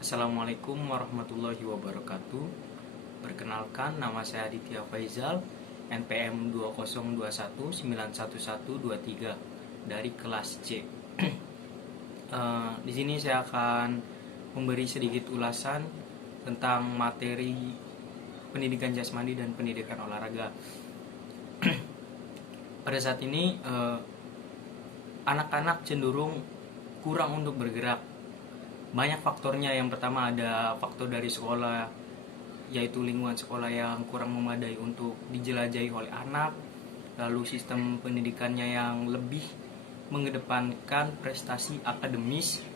Assalamualaikum warahmatullahi wabarakatuh. Perkenalkan, nama saya Aditya Faizal, NPM 2021911123 dari kelas C. Di sini saya akan memberi sedikit ulasan tentang materi pendidikan jasmani dan pendidikan olahraga. Pada saat ini anak-anak cenderung kurang untuk bergerak. Banyak faktornya. Yang pertama ada faktor dari sekolah, yaitu lingkungan sekolah yang kurang memadai untuk dijelajahi oleh anak. Lalu sistem pendidikannya yang lebih mengedepankan prestasi akademis,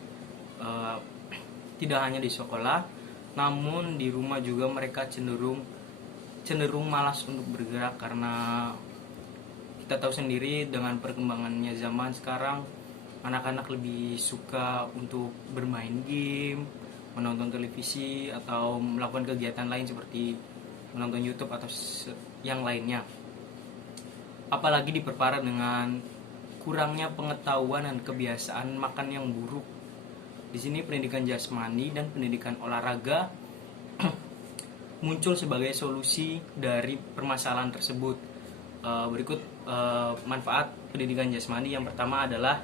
tidak hanya di sekolah, namun di rumah juga mereka cenderung malas untuk bergerak, karena kita tahu sendiri dengan perkembangannya zaman sekarang, anak-anak lebih suka untuk bermain game, menonton televisi, atau melakukan kegiatan lain seperti menonton YouTube atau yang lainnya. Apalagi diperparah dengan kurangnya pengetahuan dan kebiasaan makan yang buruk. Di sini pendidikan jasmani dan pendidikan olahraga muncul sebagai solusi dari permasalahan tersebut. Berikut manfaat pendidikan jasmani. Yang pertama adalah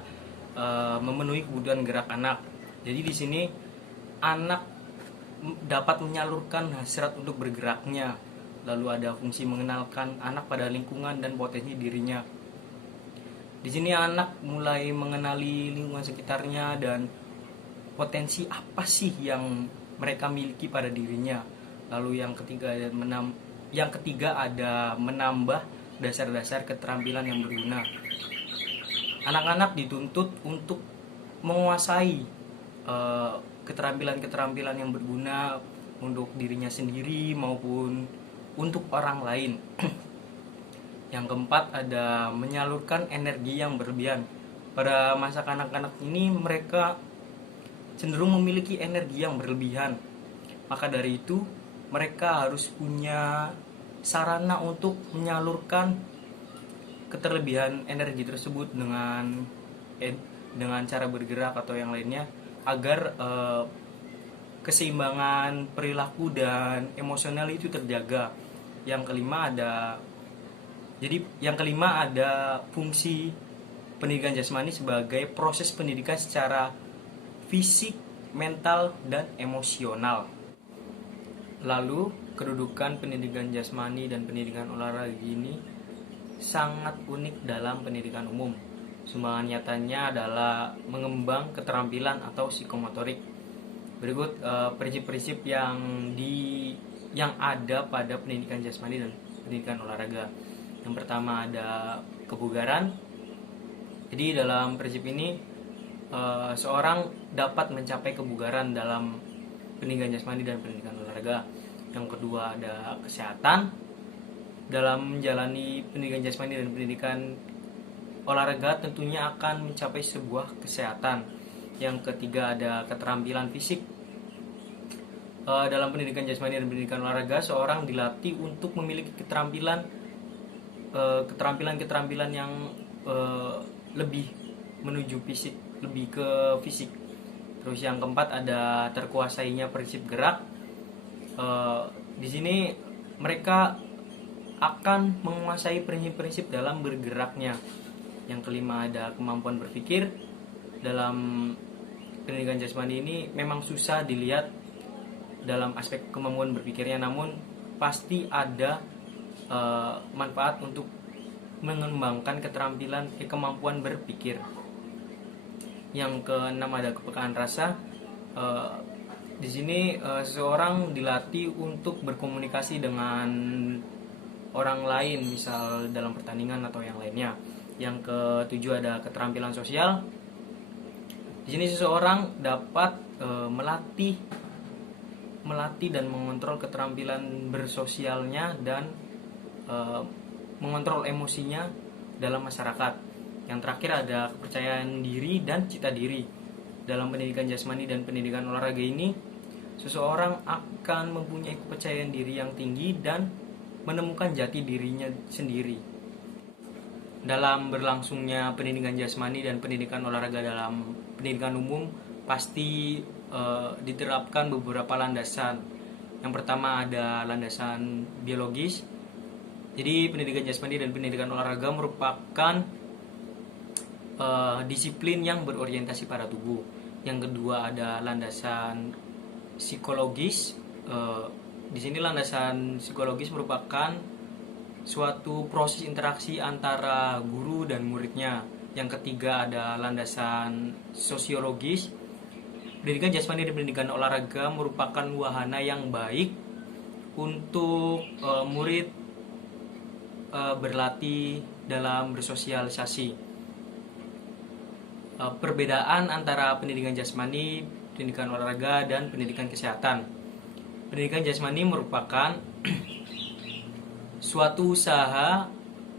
memenuhi kebutuhan gerak anak. Jadi di sini anak dapat menyalurkan hasrat untuk bergeraknya. Lalu ada fungsi mengenalkan anak pada lingkungan dan potensi dirinya. Di sini anak mulai mengenali lingkungan sekitarnya dan potensi apa sih yang mereka miliki pada dirinya. Lalu yang ketiga ada menambah dasar-dasar keterampilan yang berguna. Anak-anak dituntut untuk menguasai keterampilan-keterampilan yang berguna untuk dirinya sendiri maupun untuk orang lain. Yang keempat ada menyalurkan energi yang berlebihan. Pada masa kanak-kanak ini mereka cenderung memiliki energi yang berlebihan. Maka dari itu mereka harus punya sarana untuk menyalurkan keterlebihan energi tersebut dengan cara bergerak atau yang lainnya, agar keseimbangan perilaku dan emosional itu terjaga. Yang kelima ada fungsi pendidikan jasmani sebagai proses pendidikan secara fisik, mental, dan emosional. Lalu kedudukan pendidikan jasmani dan pendidikan olahraga ini sangat unik dalam pendidikan umum. Sumbangan nyatanya adalah mengembang keterampilan atau psikomotorik. Berikut prinsip-prinsip yang ada pada pendidikan jasmani dan pendidikan olahraga. Yang pertama ada kebugaran. Jadi dalam prinsip ini seorang dapat mencapai kebugaran dalam pendidikan jasmani dan pendidikan olahraga. Yang kedua ada kesehatan. Dalam menjalani pendidikan jasmani dan pendidikan olahraga tentunya akan mencapai sebuah kesehatan. Yang ketiga ada keterampilan fisik. Dalam pendidikan jasmani dan pendidikan olahraga, seorang dilatih untuk memiliki keterampilan yang lebih menuju fisik, lebih ke fisik. Terus yang keempat ada terkuasainya prinsip gerak. Di sini mereka akan menguasai prinsip-prinsip dalam bergeraknya. Yang kelima ada kemampuan berpikir. Dalam pendidikan jasmani ini memang susah dilihat dalam aspek kemampuan berpikirnya, namun pasti ada manfaat untuk mengembangkan kemampuan berpikir. Yang keenam ada kepekaan rasa. Di sini seseorang dilatih untuk berkomunikasi dengan orang lain, misal dalam pertandingan atau yang lainnya. Yang ketujuh ada keterampilan sosial. Di sini seseorang dapat melatih dan mengontrol keterampilan bersosialnya dan mengontrol emosinya dalam masyarakat. Yang terakhir ada kepercayaan diri dan cita diri. Dalam pendidikan jasmani dan pendidikan olahraga ini, seseorang akan mempunyai kepercayaan diri yang tinggi dan menemukan jati dirinya sendiri. Dalam berlangsungnya pendidikan jasmani dan pendidikan olahraga dalam pendidikan umum, pasti diterapkan beberapa landasan. Yang pertama ada landasan biologis. Jadi pendidikan jasmani dan pendidikan olahraga merupakan disiplin yang berorientasi pada tubuh. Yang kedua ada landasan psikologis. Di sini landasan psikologis merupakan suatu proses interaksi antara guru dan muridnya. Yang ketiga ada landasan sosiologis. Pendidikan jasmani dan pendidikan olahraga merupakan wahana yang baik untuk murid berlatih dalam bersosialisasi. Perbedaan antara pendidikan jasmani, pendidikan olahraga, dan pendidikan kesehatan. Pendidikan jasmani merupakan suatu usaha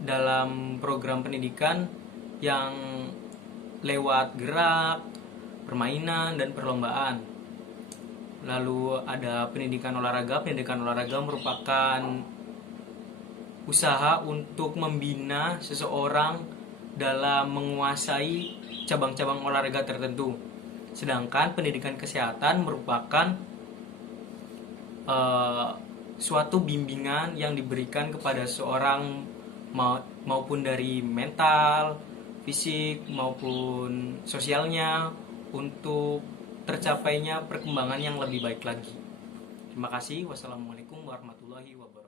dalam program pendidikan yang lewat gerak, permainan, dan perlombaan. Lalu ada pendidikan olahraga. Pendidikan olahraga merupakan usaha untuk membina seseorang dalam menguasai cabang-cabang olahraga tertentu. Sedangkan pendidikan kesehatan merupakan suatu bimbingan yang diberikan kepada seorang maupun dari mental, fisik maupun sosialnya untuk tercapainya perkembangan yang lebih baik lagi. Terima kasih. Wassalamualaikum warahmatullahi wabarakatuh.